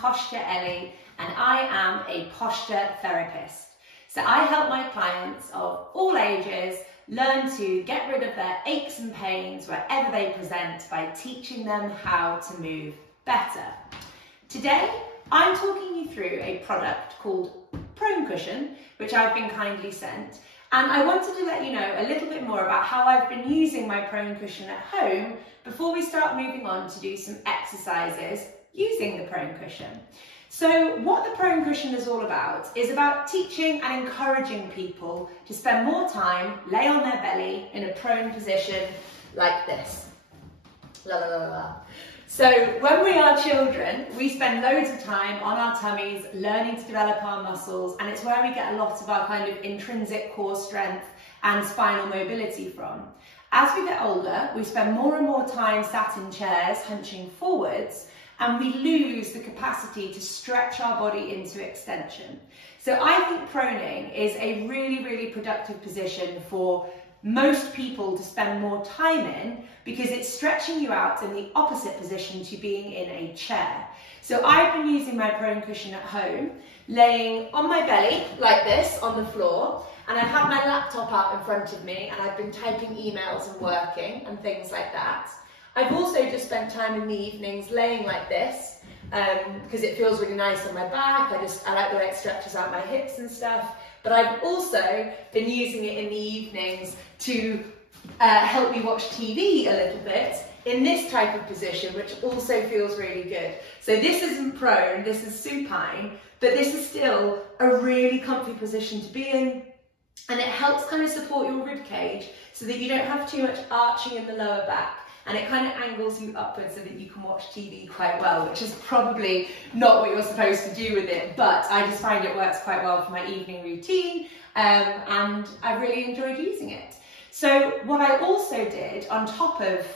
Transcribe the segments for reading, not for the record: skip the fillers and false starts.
Posture Ellie and I am a posture therapist. So I help my clients of all ages learn to get rid of their aches and pains wherever they present by teaching them how to move better. Today, I'm talking you through a product called Prone Cushion, which I've been kindly sent. And I wanted to let you know a little bit more about how I've been using my Prone Cushion at home before we start moving on to do some exercises using the Prone Cushion. So what the Prone Cushion is all about is about teaching and encouraging people to spend more time lay on their belly in a prone position like this. La la la la. So when we are children, we spend loads of time on our tummies learning to develop our muscles, and it's where we get a lot of our kind of intrinsic core strength and spinal mobility from. As we get older, we spend more and more time sat in chairs, hunching forwards, and we lose the capacity to stretch our body into extension. So I think proning is a really, really productive position for most people to spend more time in because it's stretching you out in the opposite position to being in a chair. So I've been using my Prone Cushion at home, laying on my belly like this on the floor, and I've had my laptop out in front of me and I've been typing emails and working and things like that. I've also just spent time in the evenings laying like this because it feels really nice on my back. I like the way it stretches out my hips and stuff. But I've also been using it in the evenings to help me watch TV a little bit in this type of position, which also feels really good. So this isn't prone, this is supine, but this is still a really comfy position to be in. And it helps kind of support your rib cage so that you don't have too much arching in the lower back. And it kind of angles you upwards so that you can watch TV quite well, which is probably not what you're supposed to do with it, but I just find it works quite well for my evening routine, and I really enjoyed using it. So what I also did on top of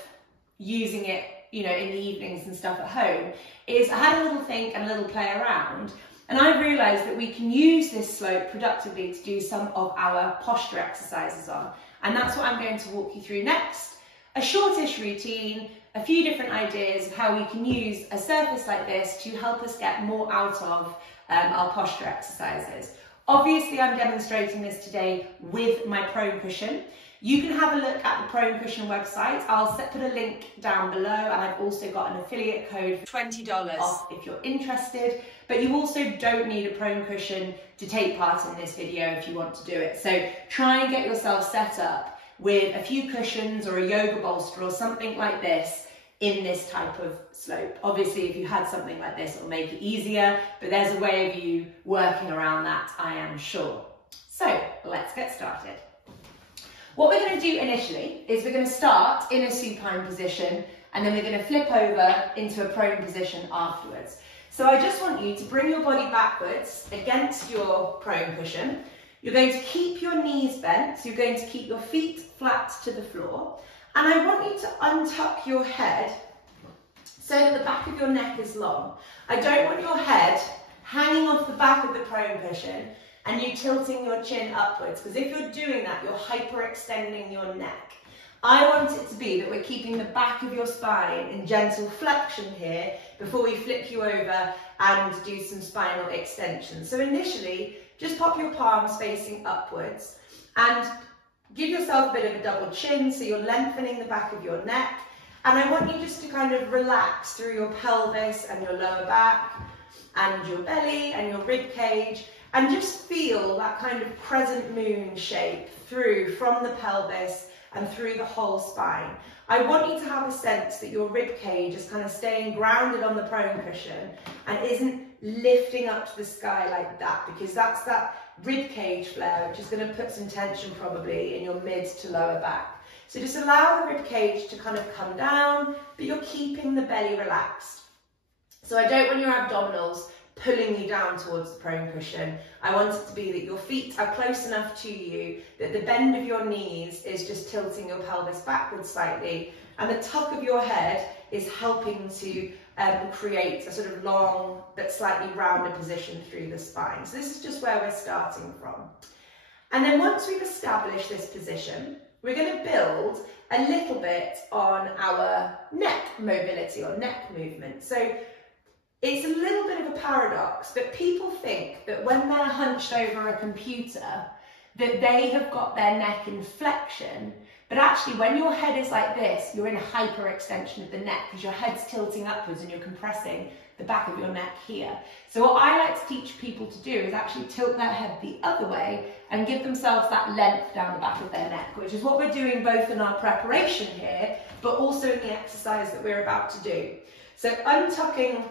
using it, you know, in the evenings and stuff at home, is I had a little think and a little play around, and I realised that we can use this slope productively to do some of our posture exercises on, and that's what I'm going to walk you through next. A shortish routine, a few different ideas of how we can use a surface like this to help us get more out of our posture exercises. Obviously, I'm demonstrating this today with my Prone Cushion. You can have a look at the Prone Cushion website. I'll put a link down below, and I've also got an affiliate code for $20 off if you're interested. But you also don't need a Prone Cushion to take part in this video if you want to do it. So try and get yourself set up with a few cushions or a yoga bolster or something like this in this type of slope. Obviously, if you had something like this, it'll make it easier, but there's a way of you working around that, I am sure. So let's get started. What we're going to do initially is we're going to start in a supine position, and then we're going to flip over into a prone position afterwards. So I just want you to bring your body backwards against your Prone Cushion. You're going to keep your knees bent, so you're going to keep your feet flat to the floor. And I want you to untuck your head so that the back of your neck is long. I don't want your head hanging off the back of the Prone Cushion and you tilting your chin upwards, because if you're doing that, you're hyperextending your neck. I want it to be that we're keeping the back of your spine in gentle flexion here before we flip you over and do some spinal extension. So initially, just pop your palms facing upwards and give yourself a bit of a double chin so you're lengthening the back of your neck. And I want you just to kind of relax through your pelvis and your lower back and your belly and your rib cage, and just feel that kind of crescent moon shape through from the pelvis and through the whole spine. I want you to have a sense that your rib cage is kind of staying grounded on the Prone Cushion and isn't lifting up to the sky like that, because that's that rib cage flare which is going to put some tension probably in your mid to lower back. So just allow the rib cage to kind of come down, but you're keeping the belly relaxed. So I don't want your abdominals pulling you down towards the Prone Cushion. I want it to be that your feet are close enough to you that the bend of your knees is just tilting your pelvis backwards slightly, and the tuck of your head is helping to create a sort of long but slightly rounder position through the spine. So this is just where we're starting from. And then once we've established this position, we're going to build a little bit on our neck mobility or neck movement. So it's a little bit of a paradox, but people think that when they're hunched over a computer, that they have got their neck in flexion, but actually when your head is like this, you're in a hyperextension of the neck because your head's tilting upwards and you're compressing the back of your neck here. So what I like to teach people to do is actually tilt their head the other way and give themselves that length down the back of their neck, which is what we're doing both in our preparation here, but also in the exercise that we're about to do. So tucking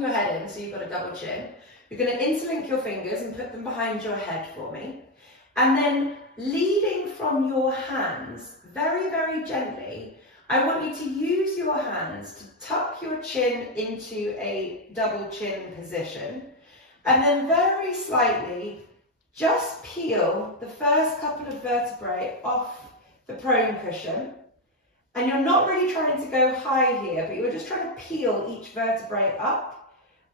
your head in so you've got a double chin. You're going to interlink your fingers and put them behind your head for me. And then leading from your hands, very, very gently, I want you to use your hands to tuck your chin into a double chin position. And then very slightly, just peel the first couple of vertebrae off the prone cushion. And you're not really trying to go high here, but you're just trying to peel each vertebrae up.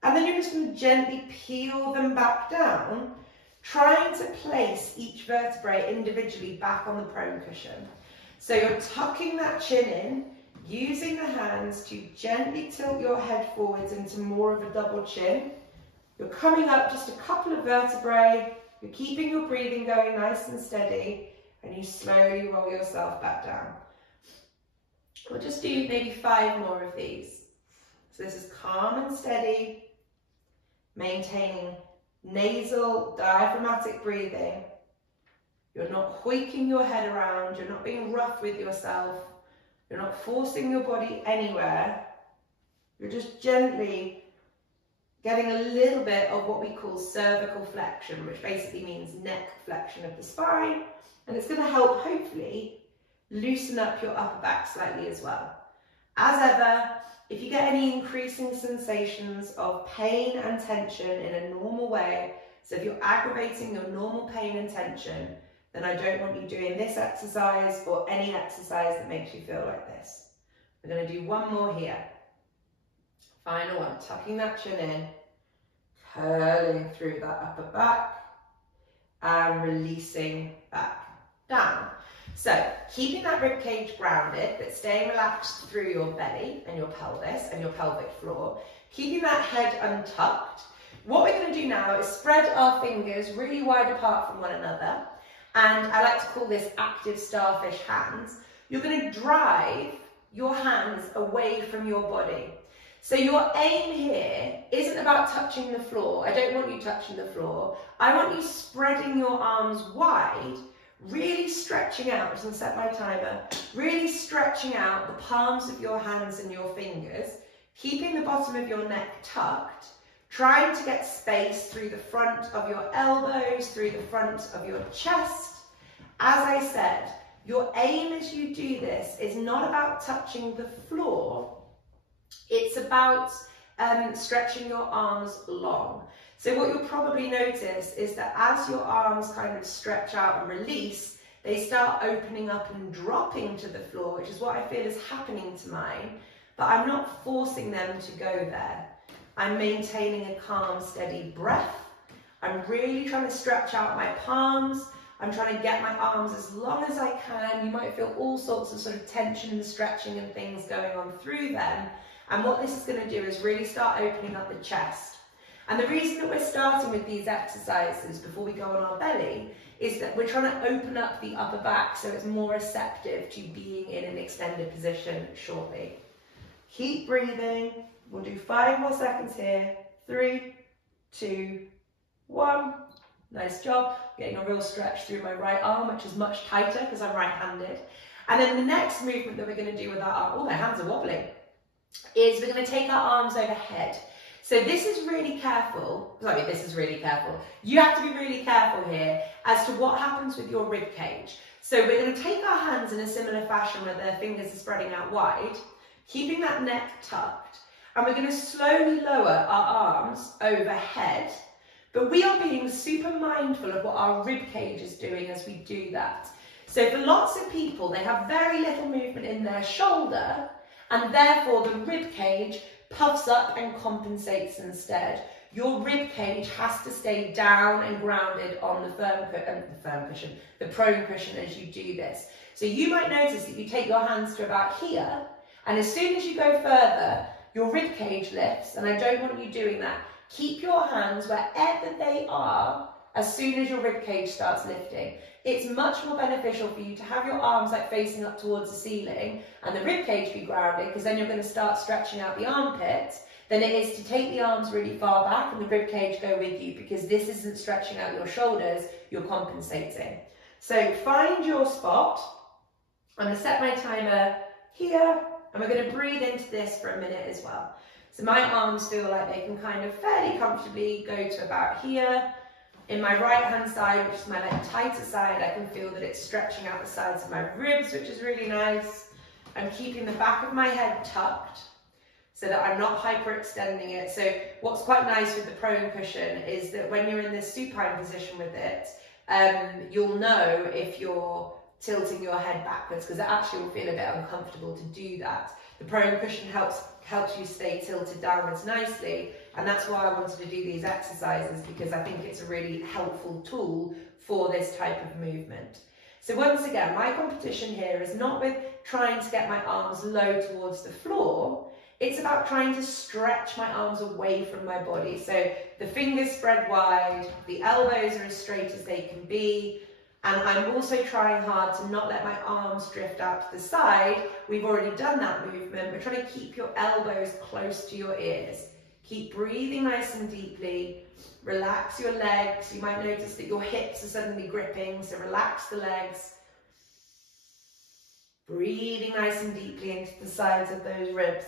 And then you're just going to gently peel them back down, trying to place each vertebrae individually back on the prone cushion. So you're tucking that chin in, using the hands to gently tilt your head forwards into more of a double chin. You're coming up just a couple of vertebrae, you're keeping your breathing going nice and steady, and you slowly roll yourself back down. We'll just do maybe 5 more of these. So this is calm and steady, maintaining nasal diaphragmatic breathing. You're not hoiking your head around, you're not being rough with yourself, you're not forcing your body anywhere. You're just gently getting a little bit of what we call cervical flexion, which basically means neck flexion of the spine, and it's going to help hopefully loosen up your upper back slightly as well. As ever, if you get any increasing sensations of pain and tension in a normal way, so if you're aggravating your normal pain and tension, then I don't want you doing this exercise or any exercise that makes you feel like this. We're going to do one more here. Final one, tucking that chin in, curling through that upper back, and releasing back down. So, keeping that rib cage grounded, but staying relaxed through your belly and your pelvis and your pelvic floor, keeping that head untucked. What we're going to do now is spread our fingers really wide apart from one another, and I like to call this active starfish hands. You're going to drive your hands away from your body. So your aim here isn't about touching the floor. I don't want you touching the floor. I want you spreading your arms wide, really stretching out, I'm just going to set my timer, really stretching out the palms of your hands and your fingers, keeping the bottom of your neck tucked, trying to get space through the front of your elbows, through the front of your chest. As I said, your aim as you do this is not about touching the floor, it's about stretching your arms long. So what you'll probably notice is that as your arms kind of stretch out and release, they start opening up and dropping to the floor, which is what I feel is happening to mine, but I'm not forcing them to go there. I'm maintaining a calm, steady breath. I'm really trying to stretch out my palms. I'm trying to get my arms as long as I can. You might feel all sorts of sort of tension and stretching and things going on through them. And what this is going to do is really start opening up the chest. And the reason that we're starting with these exercises before we go on our belly is that we're trying to open up the upper back so it's more receptive to being in an extended position shortly. Keep breathing. We'll do 5 more seconds here. 3, 2, 1. Nice job. Getting a real stretch through my right arm, which is much tighter because I'm right-handed. And then the next movement that we're going to do with our arm, oh, my hands are wobbling, is we're going to take our arms overhead. So this is really careful. You have to be really careful here as to what happens with your rib cage. So we're going to take our hands in a similar fashion where their fingers are spreading out wide, keeping that neck tucked, and we're going to slowly lower our arms overhead. But we are being super mindful of what our rib cage is doing as we do that. So for lots of people, they have very little movement in their shoulder, and therefore the rib cage puffs up and compensates instead. Your rib cage has to stay down and grounded on the prone cushion as you do this. So you might notice that you take your hands to about here, and as soon as you go further, your rib cage lifts, and I don't want you doing that. Keep your hands wherever they are as soon as your rib cage starts lifting. It's much more beneficial for you to have your arms like facing up towards the ceiling and the rib cage be grounded, because then you're going to start stretching out the armpit, than it is to take the arms really far back and the rib cage go with you, because this isn't stretching out your shoulders, you're compensating. So find your spot. I'm going to set my timer here, and we're going to breathe into this for a minute as well. So my arms feel like they can kind of fairly comfortably go to about here. In my right hand side, which is my like tighter side, I can feel that it's stretching out the sides of my ribs, which is really nice. I'm keeping the back of my head tucked so that I'm not hyperextending it. So what's quite nice with the prone cushion is that when you're in this supine position with it, you'll know if you're tilting your head backwards, because it actually will feel a bit uncomfortable to do that. The prone cushion helps you stay tilted downwards nicely, and that's why I wanted to do these exercises, because I think it's a really helpful tool for this type of movement. So once again, my competition here is not with trying to get my arms low towards the floor, it's about trying to stretch my arms away from my body. So the fingers spread wide, the elbows are as straight as they can be, and I'm also trying hard to not let my arms drift out to the side. We've already done that movement. We're trying to keep your elbows close to your ears. Keep breathing nice and deeply. Relax your legs. You might notice that your hips are suddenly gripping, so relax the legs. Breathing nice and deeply into the sides of those ribs.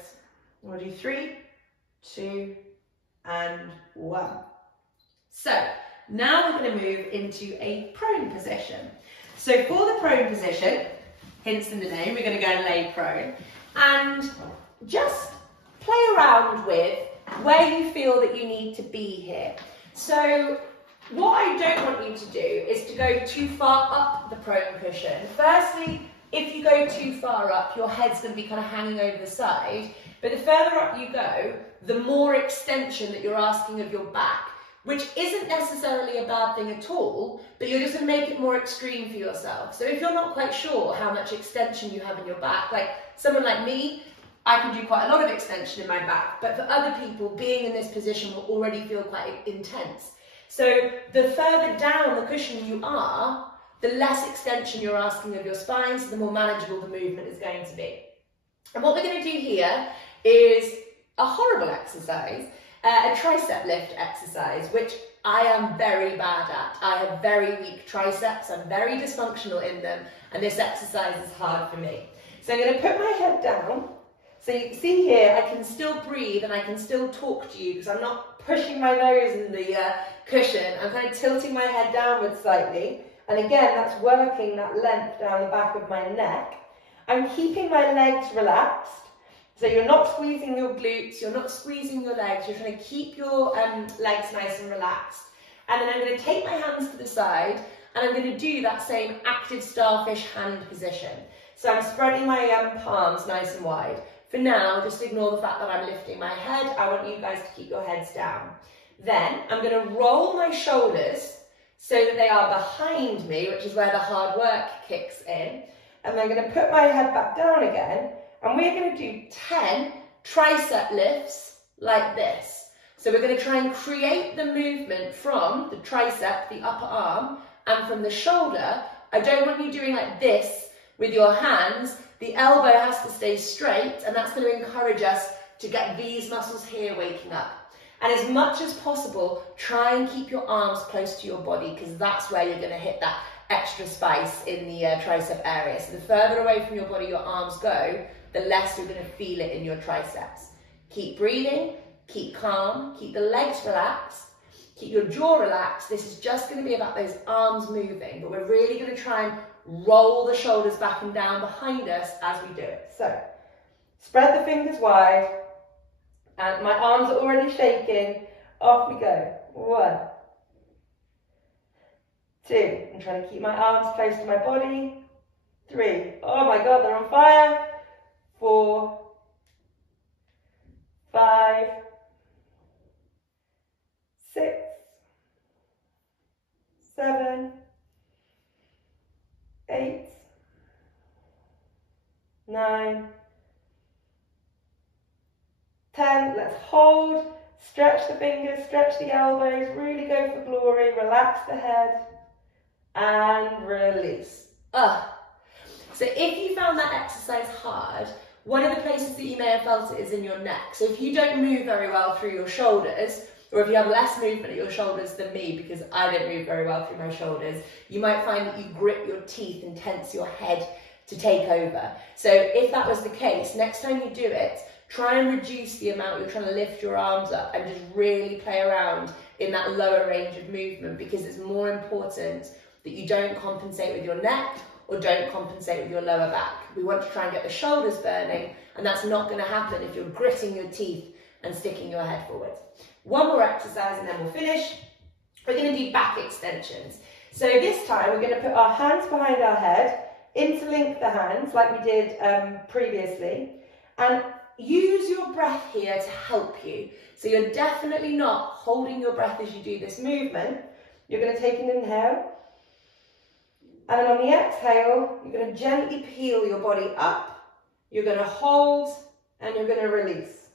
We'll do 3, 2, and 1. So now we're going to move into a prone position. So for the prone position, hence in the name, we're going to go and lay prone, and just play around with where you feel that you need to be here. So what I don't want you to do is to go too far up the prone cushion. Firstly, if you go too far up, your head's going to be kind of hanging over the side, but the further up you go, the more extension that you're asking of your back, which isn't necessarily a bad thing at all, but you're just going to make it more extreme for yourself. So if you're not quite sure how much extension you have in your back, like someone like me, I can do quite a lot of extension in my back, but for other people, being in this position will already feel quite intense. So the further down the cushion you are, the less extension you're asking of your spine, so the more manageable the movement is going to be. And what we're going to do here is a horrible exercise, a tricep lift exercise, which I am very bad at. I have very weak triceps, I'm very dysfunctional in them, and this exercise is hard for me. So I'm going to put my head down. So you can see here, I can still breathe and I can still talk to you because I'm not pushing my nose in the cushion. I'm kind of tilting my head downwards slightly. And again, that's working that length down the back of my neck. I'm keeping my legs relaxed. So you're not squeezing your glutes, you're not squeezing your legs, you're trying to keep your legs nice and relaxed. And then I'm going to take my hands to the side and I'm going to do that same active starfish hand position. So I'm spreading my palms nice and wide. For now, just ignore the fact that I'm lifting my head. I want you guys to keep your heads down. Then I'm going to roll my shoulders so that they are behind me, which is where the hard work kicks in. And I'm going to put my head back down again. And we're going to do 10 tricep lifts like this. So we're going to try and create the movement from the tricep, the upper arm, and from the shoulder. I don't want you doing like this with your hands. The elbow has to stay straight, and that's going to encourage us to get these muscles here waking up. And as much as possible, try and keep your arms close to your body, because that's where you're going to hit that extra spice in the tricep area. So the further away from your body your arms go, the less you're going to feel it in your triceps. Keep breathing, keep calm, keep the legs relaxed, keep your jaw relaxed. This is just going to be about those arms moving, but we're really going to try and roll the shoulders back and down behind us as we do it. So, spread the fingers wide, and my arms are already shaking. Off we go. 1, 2, I'm trying to keep my arms close to my body. 3, oh my God, they're on fire. 4, 5, 6, 7, 8, 9, 10, let's hold, stretch the fingers, stretch the elbows, really go for glory, relax the head, and release. So if you found that exercise hard, one of the places that you may have felt it is in your neck. So if you don't move very well through your shoulders, or if you have less movement at your shoulders than me, because I don't move very well through my shoulders, you might find that you grip your teeth and tense your head to take over. So if that was the case, next time you do it, try and reduce the amount you're trying to lift your arms up and just really play around in that lower range of movement, because it's more important that you don't compensate with your neck or don't compensate with your lower back. We want to try and get the shoulders burning, and that's not going to happen if you're gritting your teeth and sticking your head forward. One more exercise and then we'll finish. We're going to do back extensions. So this time we're going to put our hands behind our head, interlink the hands like we did previously, and use your breath here to help you. So you're definitely not holding your breath as you do this movement. You're going to take an inhale, and then on the exhale, you're going to gently peel your body up. You're going to hold, and you're going to release.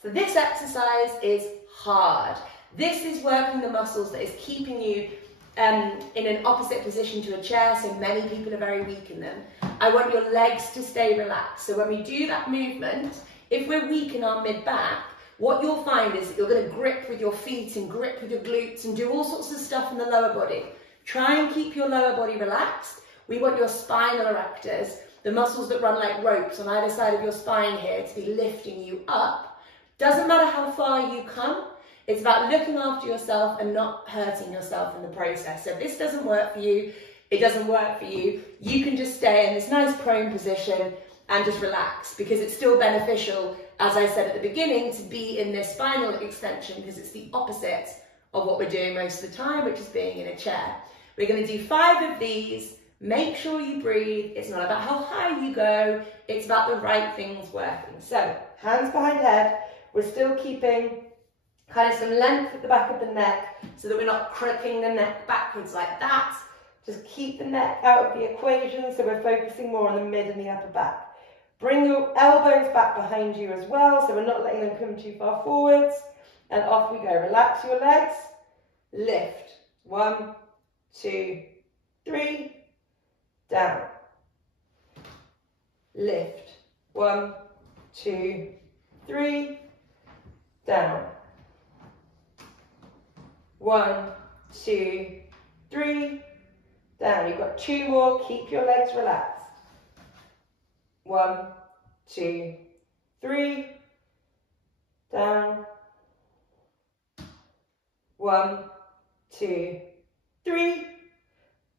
So this exercise is hard. This is working the muscles that is keeping you in an opposite position to a chair, so many people are very weak in them. I want your legs to stay relaxed. So when we do that movement, if we're weak in our mid-back, what you'll find is that you're going to grip with your feet and grip with your glutes and do all sorts of stuff in the lower body. Try and keep your lower body relaxed. We want your spinal erectors, the muscles that run like ropes on either side of your spine here, to be lifting you up. Doesn't matter how far you come, it's about looking after yourself and not hurting yourself in the process. So if this doesn't work for you, it doesn't work for you, you can just stay in this nice prone position and just relax, because it's still beneficial, as I said at the beginning, to be in this spinal extension, because it's the opposite of what we're doing most of the time, which is being in a chair. We're going to do 5 of these. Make sure you breathe. It's not about how high you go, it's about the right things working. So hands behind head. We're still keeping kind of some length at the back of the neck so that we're not crooking the neck backwards like that. Just keep the neck out of the equation, so we're focusing more on the mid and the upper back. Bring your elbows back behind you as well, so we're not letting them come too far forwards. And off we go. Relax your legs. Lift. 1, 2, 3. Down. Lift. 1, 2, 3. Down. 1, 2, 3. Down. You've got 2 more. Keep your legs relaxed. 1, 2, 3. Down. 1, 2, 3.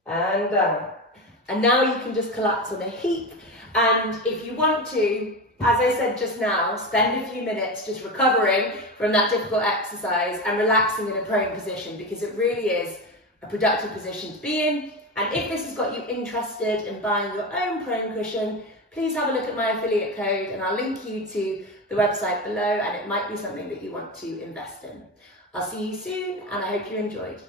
And down. And now you can just collapse on a heap. And if you want to, as I said just now, spend a few minutes just recovering from that difficult exercise and relaxing in a prone position, because it really is a productive position to be in. And if this has got you interested in buying your own prone cushion, please have a look at my affiliate code and I'll link you to the website below, and it might be something that you want to invest in. I'll see you soon, and I hope you enjoyed.